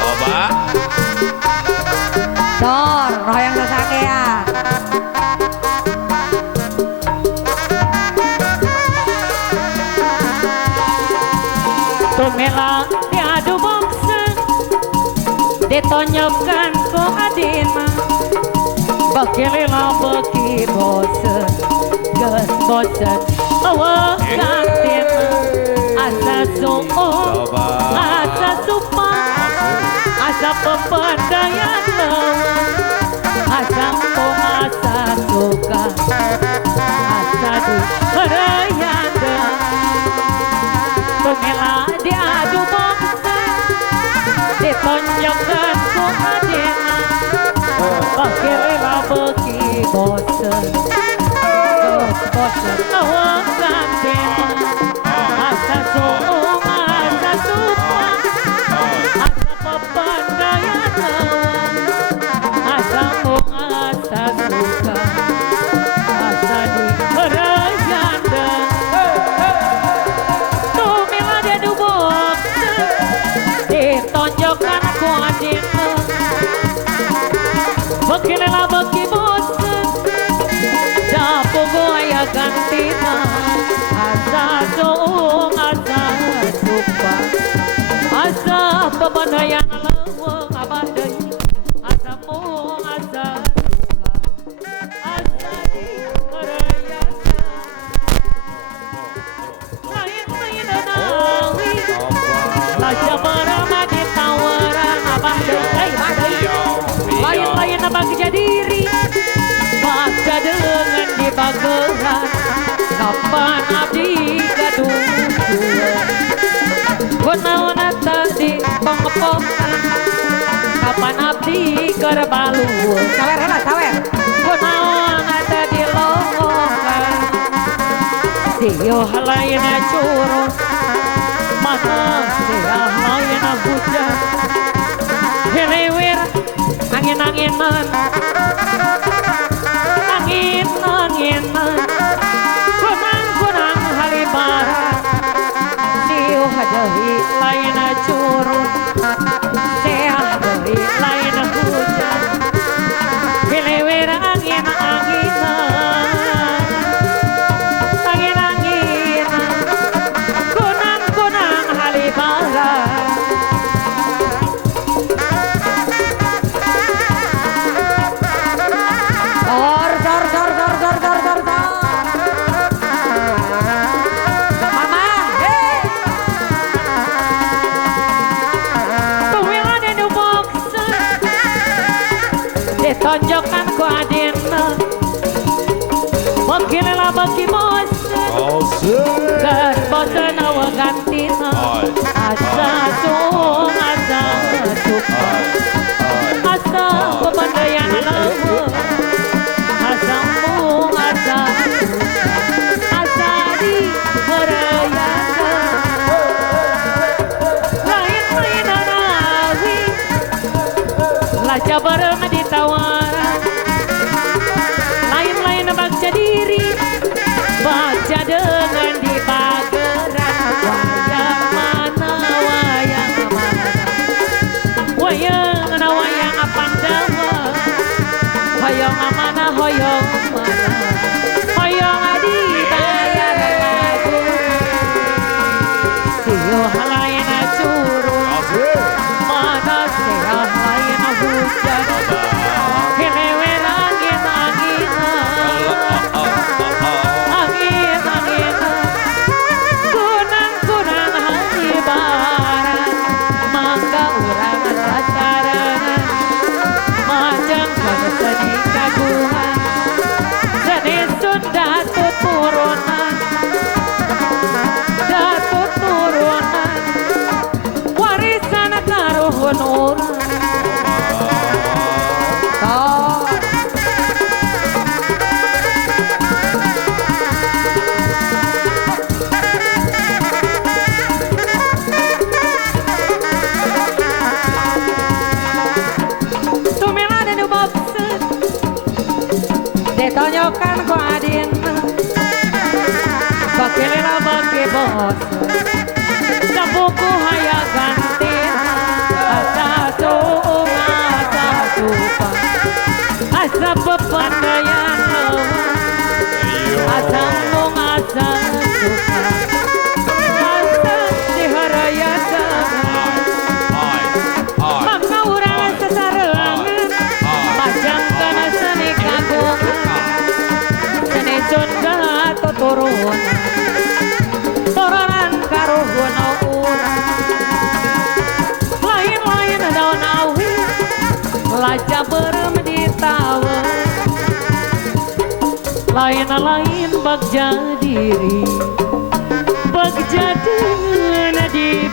Coba. Dor, hoyong sasakean. Tumela diadu boksa ditonjokkan ku adina bakilila beki bosen ges bosen awa kantina asa suung asa supa asa pepandaian lawa asa mpung asa suka asa di perayanda Tumela diadu bangsa ditonjokkan ku adina bakilila beki bosen bosen awak kantina asa suung asa supa asa pepandaian lawa asa mpung asa suka asa di perayanda Tumela diadu bangsa ditonjokkan ku adina bakilila beki bosen dapo goya gantina asa suung asa supa asa pepandaian lawa abadai asa mung asa suka asa di perayana lain-lain nawi Laja berama di tawaran abah deui badai lain-lain bagja diri baca dengan di bageran kapan abdi gaduh kunaon tadi pengepokan kapan abdi keur balueun Sawer heula, sawer. kunaon tadi longokan dieu lain curug mana dieu lain hujan helewir angin-anginan angin-anginan kunang-kunang halibaran dieu deui lain curug seah deui lain hujan helewir angin-anginan angin-anginan kunang-kunang halibaran Dor, dor, dor, dor, dor, dor, dor, dor. Mama, hei. Tumela diadu boksa ditonjokkan ku adina bakilila beki bosen ges bosen awa gantina asa suung asa suka asa pepandaian lawa asa mung asa suka asa di perayana lain-lain nawi laja bareng di tawaran lain-lain baca diri baca dengan di bageran wayang mana wayang pandawa hoyong mana hoyong mana hoyong adi bayar lagu dieu lain curug mana seah lain hujan berem ditawa lain-lain bagja diri bagja dengan di